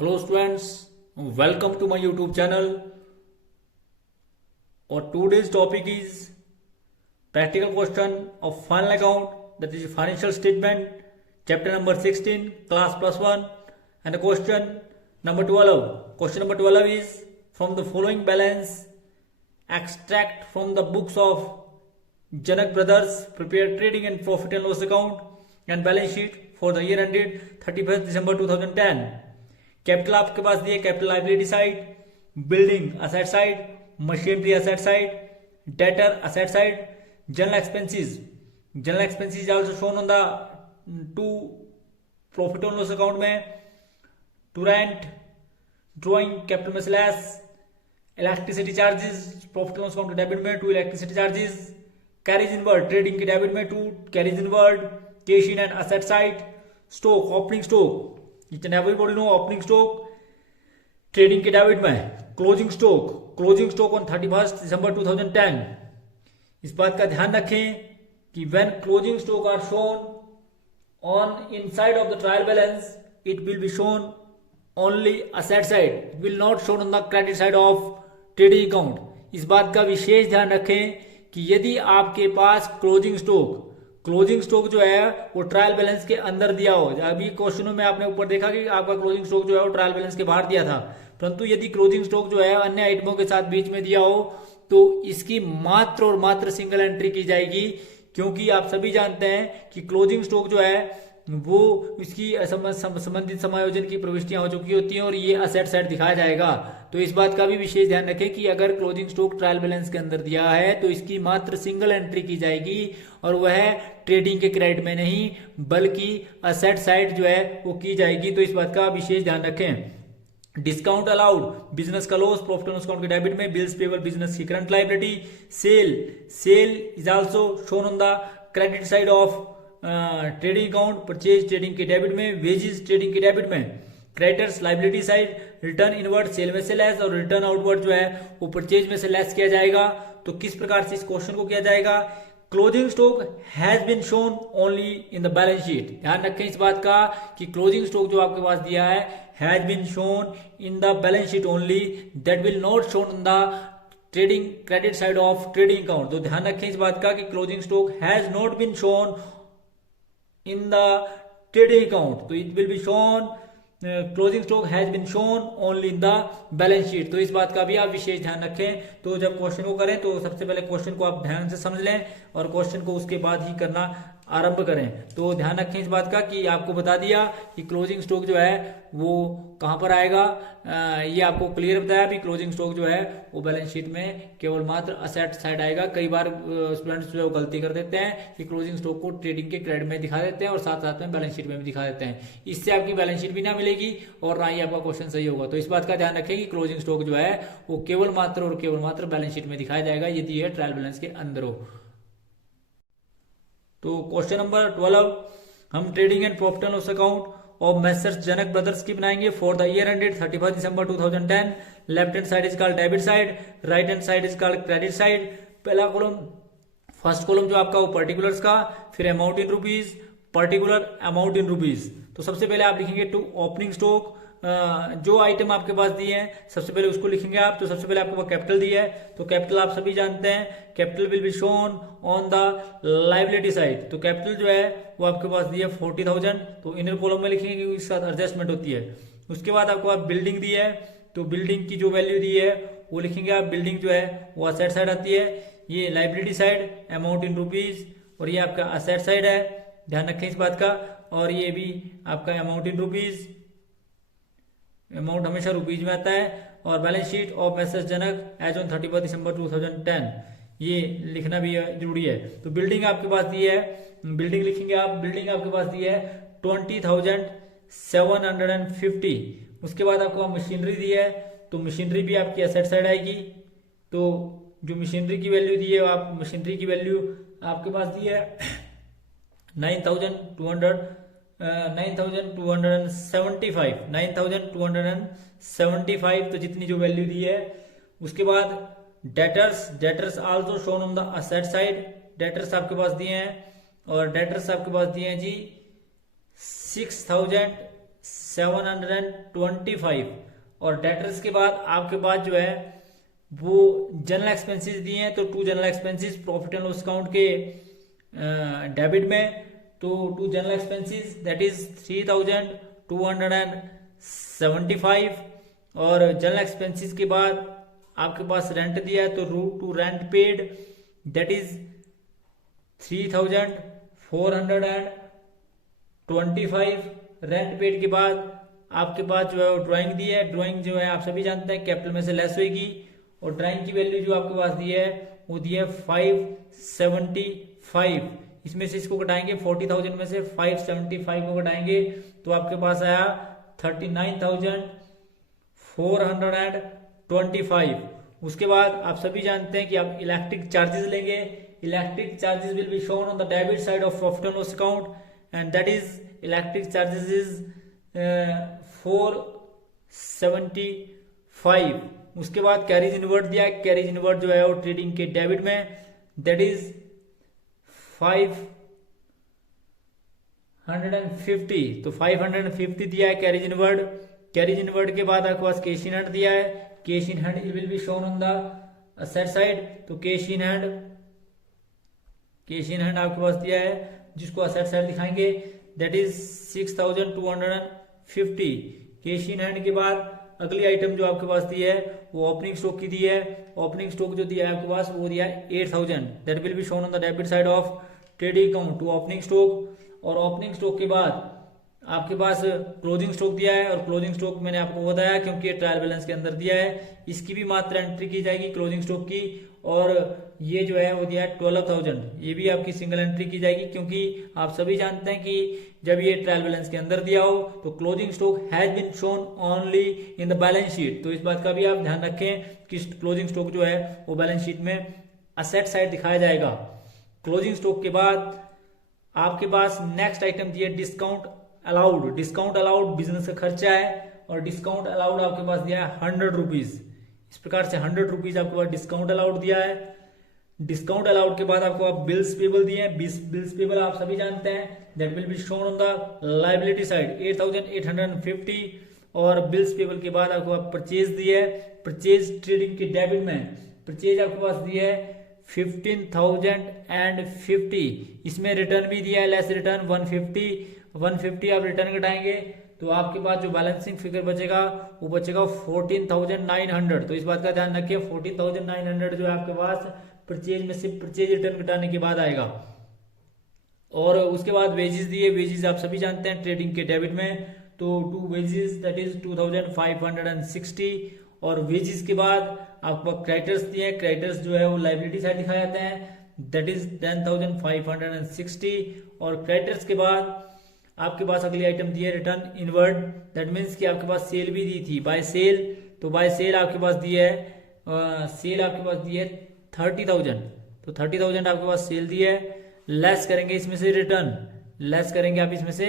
Hello students, welcome to my YouTube channel. Our today's topic is practical question of final account, that is financial statement, chapter number 16, class plus 1, and the question number 12. Question number 12 is from the following balance extract from the books of Janak Brothers prepare trading and profit and loss account and balance sheet for the year ended 31st December 2010. Capital आपके पास दिए, capital liability side, building asset side, machinery asset side, debtor asset side, general expenses also shown on the to profit and loss account में, to rent, drawing capital में slash, electricity charges profit and loss account के debit में, to electricity charges, carriage inward trading के debit में, to carriage inward, cash in hand asset side, stock opening stock, everybody know opening stock trading के debit में, closing stock on 31st December 2010. इस बात का ध्यान रखें कि when closing stock are shown on inside of the trial balance it will be shown only asset side, it will not shown on the credit side of trading account. इस बात का विशेष ध्यान रखें कि यदि आपके पास क्लोजिंग स्टॉक जो है वो ट्रायल बैलेंस के अंदर दिया हो, अभी क्वेश्चनों में आपने ऊपर देखा कि आपका क्लोजिंग स्टॉक जो है वो ट्रायल बैलेंस के बाहर दिया था, परंतु यदि क्लोजिंग स्टॉक जो है अन्य आइटमों के साथ बीच में दिया हो तो इसकी मात्र और मात्र सिंगल एंट्री की जाएगी, क्योंकि आप सभी जानते हैं कि क्लोजिंग स्टॉक जो है वो इसकी संबंधित समायोजन की प्रविष्टियां हो चुकी होती हैं और ये असेट साइड दिखाया जाएगा. तो इस बात का भी विशेष ध्यान रखें कि अगर क्लोजिंग स्टॉक ट्रायल बैलेंस के अंदर दिया है तो इसकी मात्र सिंगल एंट्री की जाएगी और वह ट्रेडिंग के क्रेडिट में नहीं बल्कि असेट साइड जो है वो की जाएगी. तो इस बात का विशेष ध्यान रखें. डिस्काउंट अलाउड बिजनेस का loss profit and loss account के डेबिट में, बिल्स पेबल बिजनेस की current liability, sale is also shown on the credit side of trading account, purchase trading के डेबिट में, वेजेस ट्रेडिंग के डेबिट में, creditors liability side, return inward sale में से less और रिटर्न आउटवर्ड जो है वो परचेज में से लेस किया जाएगा. तो किस प्रकार से इस क्वेश्चन को किया जाएगा? Closing stock has been shown only in the balance sheet. ध्यान रखें इस बात का कि क्लोजिंग स्टॉक जो आपके पास दिया है has been shown in the balance sheet only, that will not shown in the trading credit side of trading account. तो ध्यान रखें इस बात का कि closing stock has not been shown in the trading account, so it will be shown closing stock has been shown only in the balance sheet. तो इस बात का भी आप विशेष ध्यान रखें. तो जब क्वेश्चन को करें तो सबसे पहले क्वेश्चन को आप ध्यान से समझ लें और क्वेश्चन को उसके बाद ही करना आरंभ करें. तो ध्यान रखें इस बात का कि आपको बता दिया कि क्लोजिंग स्टॉक जो है वो कहां पर आएगा, ये आपको क्लियर बताया भी. क्लोजिंग स्टॉक जो है वो बैलेंस शीट में केवल मात्र असेट साइड आएगा. कई बार स्टूडेंट्स जो है गलती कर देते हैं कि क्लोजिंग स्टॉक को ट्रेडिंग के क्रेडिट में दिखा देते हैं और साथ साथ में बैलेंस शीट में भी दिखा देते हैं. इससे आपकी बैलेंस शीट भी ना मिलेगी और ना ही आपका क्वेश्चन सही होगा. तो इस बात का ध्यान रखें कि क्लोजिंग स्टॉक जो है वो केवल मात्र बैलेंस शीट में दिखाया जाएगा यदि यह ट्रायल बैलेंस के अंदर हो. तो क्वेश्चन नंबर 12 हम trading and profit and loss account और मैसर्स जनक ब्रदर्स की बनाएंगे for the year ended 31st December 2010. Left hand side is called debit side, right hand side is called credit side. पहला column, first column जो आपका वो particulars का, फिर amount in rupees, particular amount in rupees. तो सबसे पहले आप लिखेंगे टू ओपनिंग स्टॉक, जो आइटम आपके पास दिए हैं सबसे पहले उसको लिखेंगे आप. तो सबसे पहले आपको कैपिटल दिया है, तो कैपिटल आप सभी जानते हैं, capital will be shown on the liability side. तो कैपिटल जो है वो आपके पास दिया 40,000, तो इनर कॉलम में लिखेंगे क्योंकि इसके साथ एडजस्टमेंट होती है. उसके बाद आपको आप बिल्डिंग दी है, तो बिल्डिंग की जो वैल्यू दी है वो लिखेंगे आप. बिल्डिंग जो है वो असेट साइड आती है, ये liability side amount in rupees और ये आपका असेट साइड है. ध्यान रखें इस बात का. और ये भी आपका अमाउंट इन रुपीज, अमाउंट हमेशा रुपीज में आता है. और balance sheet of messrs Janak as on 31st December 2010 ये लिखना भी जरूरी है. तो बिल्डिंग आपके पास दी है, बिल्डिंग लिखेंगे आप. बिल्डिंग आपके पास दी है 20,750. उसके बाद आपको मशीनरी दी है, तो मशीनरी भी आपकी एसेट साइड आएगी. तो जो मशीनरी की वैल्यू दी है आप मशीनरी की वैल्यू आपके पास दी है 9,275. तो जितनी जो वैल्यू दी है. उसके बाद debtors also shown on the asset side. Debtors आपके पास दिए हैं और डेटर्स आपके पास दिए हैं जी 6,000 725 और डेटर्स के बाद आपके पास जो है वो जनरल एक्सपेंसेस दिए हैं, तो to general expenses profit and loss account के डेबिट में, तो to general expenses that is 3275 और जनरल एक्सपेंसेस के बाद आपके पास रेंट दिया है, तो to rent paid that is 3425। Rent paid के बाद आपके पास जो है ड्राइंग दी है, ड्राइंग जो है आप सभी जानते हैं कैपिटल में से लेस होगी और ड्राइंग की वैल्यू जो आपके पास दी है वो दी है 575। इसमें से इसको घटाएंगे 40,000 में से 575 को घटाएंगे तो आपके पास आया 39,425। उसके बाद आप सभी जानते हैं कि आप इलेक्ट्रिक चार्जेस लेंगे। Electric charges will be shown on the debit side of profit and loss account and that is electric charges is 475। उसके बाद कैरीज इनवर्ट दिया है, कैरीज इनवर्ट जो है वो ट्रेडिंग के डेबिट में दैट इज 550, तो 550 दिया है कैरीज इनवर्ट। कैरीज इनवर्ट के बाद आपके पास कैश इन हैंड दिया है, cash in hand will be shown on the asset side, तो कैश इन हैंड आपके पास दिया है जिसको असेट साइड दिखाएंगे that is 6,250। Cash in hand के बाद अगली आइटम जो आपके पास दी है वो ओपनिंग स्टॉक की दी है। ओपनिंग स्टॉक जो दिया है आपके पास वो दिया है 8,000 that will be shown on the debit side of trading account to opening stock. और ओपनिंग स्टॉक के बाद आपके पास क्लोजिंग स्टॉक दिया है और क्लोजिंग स्टॉक मैंने आपको बताया क्योंकि ट्रायल बैलेंस के अंदर दिया है, इसकी भी मात्रा एंट्री की जाएगी क्लोजिंग स्टॉक की और ये जो है वो दिया है 12,000, ये भी आपकी सिंगल एंट्री की जाएगी क्योंकि आप सभी जानते हैं कि जब ये ट्रायल बैलेंस के अंदर दिया हो तो closing stock has been shown only in the balance sheet, तो इस बात का भी आप ध्यान रखें कि क्लोजिंग स्टॉक जो है वो बैलेंस शीट में असेट साइड दिखाया जाएगा। क्लोजिंग स्टॉक के बाद आपके पास नेक्स्ट आइटम दिया discount allowed. Discount allowed business का खर्चा है और डिस्काउंट अलाउड आपके पास दिया है 100 रुपीज। इस प्रकार से 100 रुपीज आपके पास डिस्काउंट अलाउड दिया है। डिस्काउंट अलाउड के बाद आपको बिल्स पेबल दिए हैं। बिल्स पेबल आप सभी जानते हैं that will be shown on the liability side 8,850 और बिल्स पेबल के बाद आपको परचेज दिए है। परचेज ट्रेडिंग के डेबिट में परचेज आपके पास दिए है 15,050। इसमें रिटर्न भी दिया है लेस रिटर्न 150 आप रिटर्न घटाएंगे तो आपके पास जो बैलेंसिंग फिगर बचेगा वो बचेगा 14,900। तो इस बात का ध्यान रखिए 14,900 जो है आपके पास परचेज में से परचेज रिटर्न घटाने के बाद आएगा। और उसके बाद वेजेस दिए, वेजेस आप सभी जानते हैं ट्रेडिंग के डेबिट में, तो टू वेजेस दैट इज 2,560 और वेजेस के बाद आपको क्रेडिटर्स दिए। क्रेडिटर्स जो है वो लायबिलिटी साइड दिखाए जाते हैं दैट इज 10,560 और क्रेडिटर्स के बाद आपके पास अगली आइटम दी है रिटर्न इनवर्ड दैट मीन्स कि आपके पास सेल भी दी थी बाय सेल, तो बाय सेल आपके पास दी है सेल आपके पास दी है 30,000, तो 30,000 आपके पास सेल दी है। लेस करेंगे इसमें से रिटर्न, लेस करेंगे आप इसमें से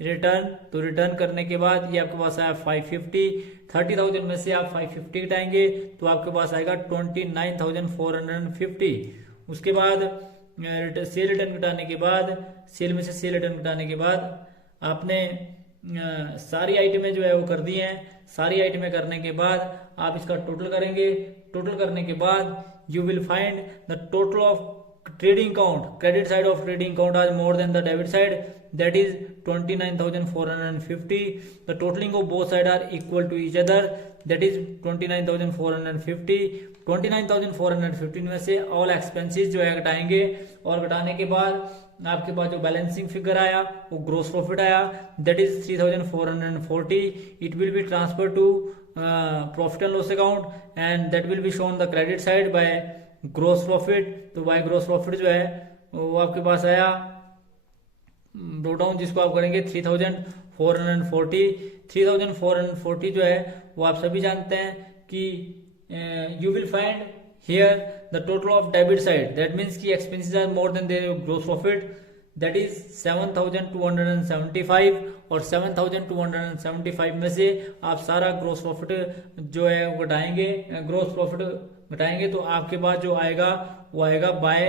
रिटर्न, तो रिटर्न करने के बाद ये आपके पास आया 550। 30,000 में से आप 550 घटाएंगे तो आपके पास आएगा 29,450। उसके बाद सेल रिटर्न घटाने के बाद सेल में से सेल रिटर्न घटाने के बाद आपने सारी आइटमें जो है वो कर दी हैं। सारी आइटमें करने के बाद आप इसका टोटल करेंगे। टोटल करने के बाद you will find the total of trading account, credit side of trading account are more than the debit side that is 29,450. The totaling of both sides are equal to each other that is 29,450. 29,450 में से all expenses जो है घटाएंगे और घटाने के बाद आपके पास जो बैलेंसिंग फिगर आया वो ग्रोस प्रॉफिट आया that is 3,440. It will be transferred to profit and loss account and that will be shown the credit side by gross profit. तो बाय ग्रोस प्रॉफिट जो है वो आपके पास आया ब्रो डाउन जिसको आप करेंगे 3,440 जो है वो आप सभी जानते हैं कि you will find here the total of debit side that means की expenses are more than their gross profit that is 7,275 और 7,275 में से आप सारा ग्रोस प्रॉफिट जो है वो घटाएंगे, ग्रोस प्रॉफिट घटाएंगे तो आपके पास जो आएगा वो आएगा by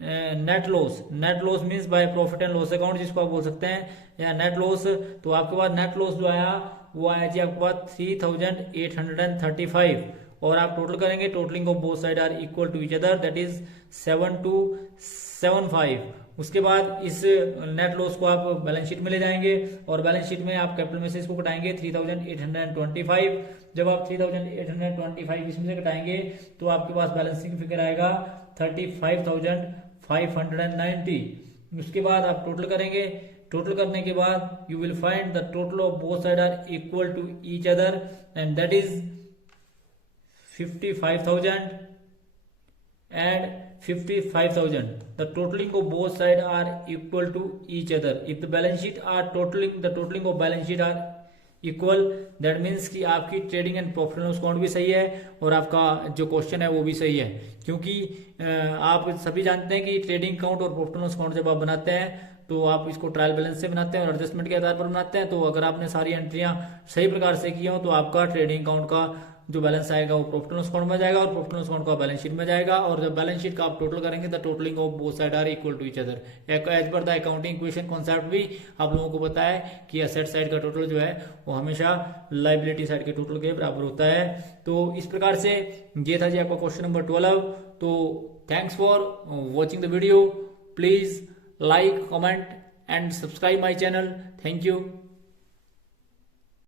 net loss, net loss means by profit and loss account जिसको आप बोल सकते हैं, या नेट लॉस। तो आपके पास नेट लॉस जो आया वो आया जी आपके पास 3835, और आप टोटल करेंगे, totalling of both side are equal to each other, that is 7275। उसके बाद इस नेट लॉस को आप बैलेंस शीट में ले जाएंगे और बैलेंस शीट में आप कैपिटल में से इसको घटाएंगे 3825। जब आप 3825 इसमें से घटाएंगे तो आपके पास बैलेंसिंग फिगर आएगा 35,590। उसके बाद आप टोटल करेंगे, टोटल करने के बाद you will find the total of both side are equal to each other and that is 55,000 and 55,000. The totaling of both sides are equal to each other. If the balance sheet are totaling, the totaling of balance sheet are equal, that means कि आपकी trading and profit and loss account भी सही है और आपका जो question है वो भी सही है, क्योंकि आप सभी जानते हैं कि ट्रेडिंग अकाउंट और प्रॉफिट एंड लॉस अकाउंट जब आप बनाते हैं तो आप इसको ट्रायल बैलेंस से बनाते हैं और एडजस्टमेंट के आधार पर बनाते हैं। तो अगर आपने सारी एंट्रियां सही प्रकार से की हो तो आपका ट्रेडिंग अकाउंट का जो बैलेंस आएगा वो प्रॉफिट एंड लॉस अकाउंट में जाएगा और प्रॉफिट एंड लॉस अकाउंट का बैलेंस शीट में जाएगा। और जब बैलेंस शीट का आप टोटल करेंगे the totalling of both side are equal to each other. As per the accounting equation concept भी आप लोगों को पता है कि एसेट साइड का टोटल जो है वो हमेशा लायबिलिटी साइड के टोटल के बराबर होता है। तो इस प्रकार से ये था जी आपका क्वेश्चन नंबर 12। तो thanks for watching the video, please like, comment and subscribe my channel. Thank you.